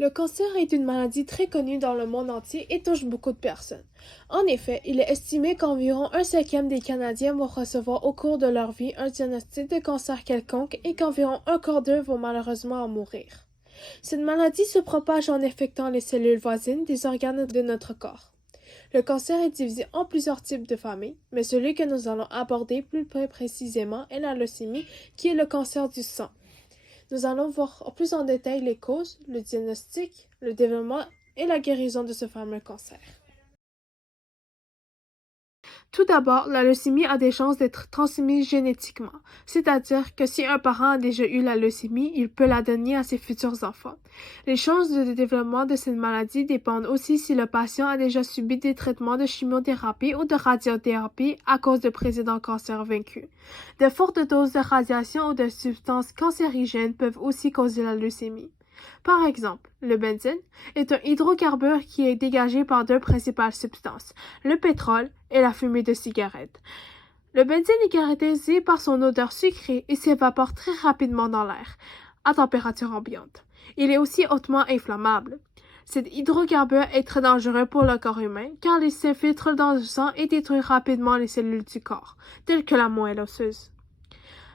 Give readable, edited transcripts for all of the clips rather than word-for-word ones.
Le cancer est une maladie très connue dans le monde entier et touche beaucoup de personnes. En effet, il est estimé qu'environ un cinquième des Canadiens vont recevoir au cours de leur vie un diagnostic de cancer quelconque et qu'environ un quart d'eux vont malheureusement en mourir. Cette maladie se propage en infectant les cellules voisines des organes de notre corps. Le cancer est divisé en plusieurs types de familles, mais celui que nous allons aborder plus précisément est la leucémie, qui est le cancer du sang. Nous allons voir plus en détail les causes, le diagnostic, le développement et la guérison de ce fameux cancer. Tout d'abord, la leucémie a des chances d'être transmise génétiquement, c'est-à-dire que si un parent a déjà eu la leucémie, il peut la donner à ses futurs enfants. Les chances de développement de cette maladie dépendent aussi si le patient a déjà subi des traitements de chimiothérapie ou de radiothérapie à cause de précédents cancers vaincus. De fortes doses de radiation ou de substances cancérigènes peuvent aussi causer la leucémie. Par exemple, le benzène est un hydrocarbure qui est dégagé par deux principales substances, le pétrole et la fumée de cigarette. Le benzène est caractérisé par son odeur sucrée et s'évapore très rapidement dans l'air, à température ambiante. Il est aussi hautement inflammable. Cet hydrocarbure est très dangereux pour le corps humain car il s'infiltre dans le sang et détruit rapidement les cellules du corps, telles que la moelle osseuse.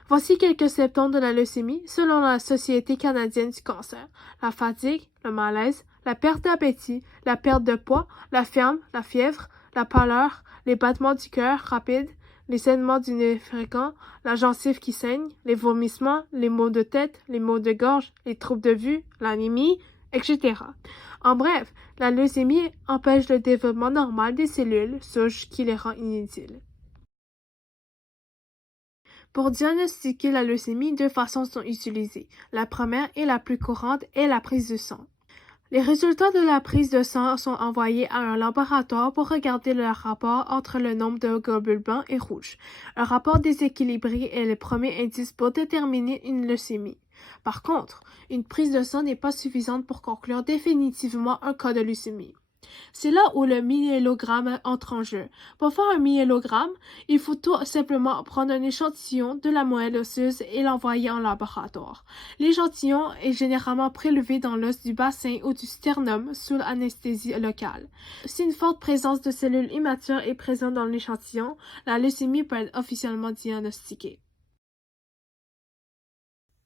Voici quelques symptômes de la leucémie selon la Société canadienne du cancer. La fatigue, le malaise, la perte d'appétit, la perte de poids, la fièvre, la pâleur, les battements du cœur rapides, les saignements du nez fréquents, la gencive qui saigne, les vomissements, les maux de tête, les maux de gorge, les troubles de vue, l'anémie, etc. En bref, la leucémie empêche le développement normal des cellules souches qui les rend inutiles. Pour diagnostiquer la leucémie, deux façons sont utilisées. La première et la plus courante est la prise de sang. Les résultats de la prise de sang sont envoyés à un laboratoire pour regarder le rapport entre le nombre de globules blancs et rouges. Un rapport déséquilibré est le premier indice pour déterminer une leucémie. Par contre, une prise de sang n'est pas suffisante pour conclure définitivement un cas de leucémie. C'est là où le myélogramme entre en jeu. Pour faire un myélogramme, il faut tout simplement prendre un échantillon de la moelle osseuse et l'envoyer en laboratoire. L'échantillon est généralement prélevé dans l'os du bassin ou du sternum sous anesthésie locale. Si une forte présence de cellules immatures est présente dans l'échantillon, la leucémie peut être officiellement diagnostiquée.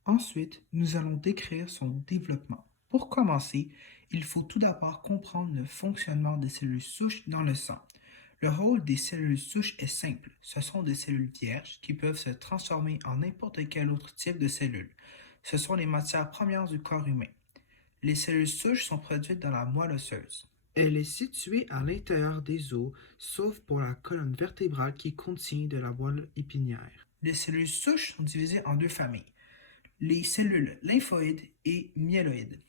Ensuite, nous allons décrire son développement. Pour commencer, il faut tout d'abord comprendre le fonctionnement des cellules souches dans le sang. Le rôle des cellules souches est simple. Ce sont des cellules vierges qui peuvent se transformer en n'importe quel autre type de cellules. Ce sont les matières premières du corps humain. Les cellules souches sont produites dans la moelle osseuse. Elle est située à l'intérieur des os, sauf pour la colonne vertébrale qui contient de la moelle épinière. Les cellules souches sont divisées en deux familles, les cellules lymphoïdes et myéloïdes.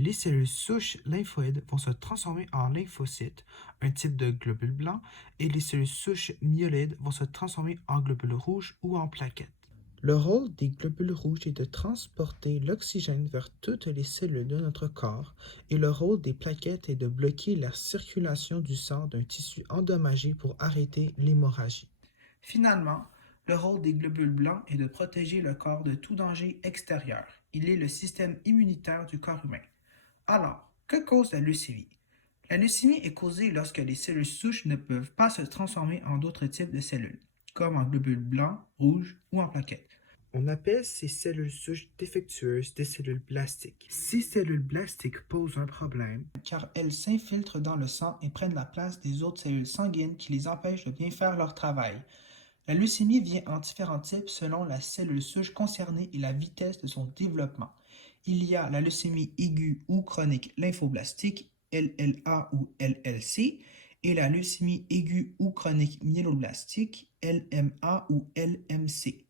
Les cellules souches lymphoïdes vont se transformer en lymphocytes, un type de globule blanc, et les cellules souches myéloïdes vont se transformer en globules rouges ou en plaquettes. Le rôle des globules rouges est de transporter l'oxygène vers toutes les cellules de notre corps et le rôle des plaquettes est de bloquer la circulation du sang d'un tissu endommagé pour arrêter l'hémorragie. Finalement, le rôle des globules blancs est de protéger le corps de tout danger extérieur. Il est le système immunitaire du corps humain. Alors, que cause la leucémie? La leucémie est causée lorsque les cellules souches ne peuvent pas se transformer en d'autres types de cellules, comme en globules blancs, rouges ou en plaquettes. On appelle ces cellules souches défectueuses des cellules blastiques. Ces cellules blastiques posent un problème car elles s'infiltrent dans le sang et prennent la place des autres cellules sanguines qui les empêchent de bien faire leur travail. La leucémie vient en différents types selon la cellule souche concernée et la vitesse de son développement. Il y a la leucémie aiguë ou chronique lymphoblastique, LLA ou LLC, et la leucémie aiguë ou chronique myéloblastique, LMA ou LMC.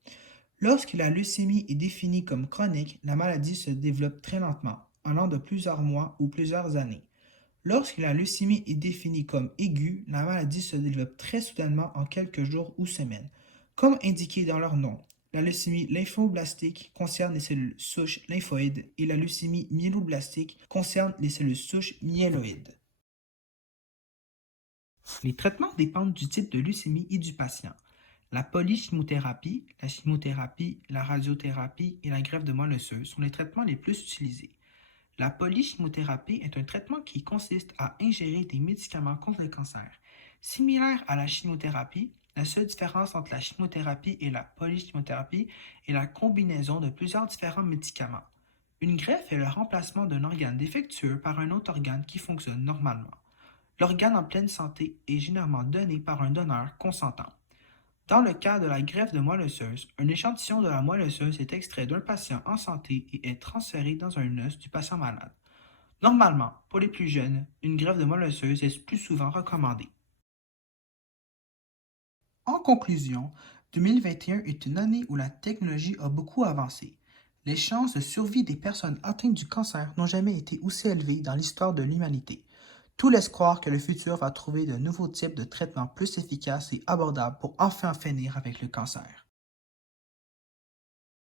Lorsque la leucémie est définie comme chronique, la maladie se développe très lentement, allant de plusieurs mois ou plusieurs années. Lorsque la leucémie est définie comme aiguë, la maladie se développe très soudainement en quelques jours ou semaines. Comme indiqué dans leur nom, la leucémie lymphoblastique concerne les cellules souches lymphoïdes et la leucémie myéloblastique concerne les cellules souches myéloïdes. Les traitements dépendent du type de leucémie et du patient. La polychimiothérapie, la chimiothérapie, la radiothérapie et la greffe de moelle osseuse sont les traitements les plus utilisés. La polychimiothérapie est un traitement qui consiste à ingérer des médicaments contre le cancer. Similaire à la chimiothérapie, la seule différence entre la chimiothérapie et la polychimiothérapie est la combinaison de plusieurs différents médicaments. Une greffe est le remplacement d'un organe défectueux par un autre organe qui fonctionne normalement. L'organe en pleine santé est généralement donné par un donneur consentant. Dans le cas de la greffe de moelle osseuse, un échantillon de la moelle osseuse est extrait d'un patient en santé et est transféré dans un os du patient malade. Normalement, pour les plus jeunes, une greffe de moelle osseuse est plus souvent recommandée. En conclusion, 2021 est une année où la technologie a beaucoup avancé. Les chances de survie des personnes atteintes du cancer n'ont jamais été aussi élevées dans l'histoire de l'humanité. Tout laisse croire que le futur va trouver de nouveaux types de traitements plus efficaces et abordables pour enfin finir avec le cancer.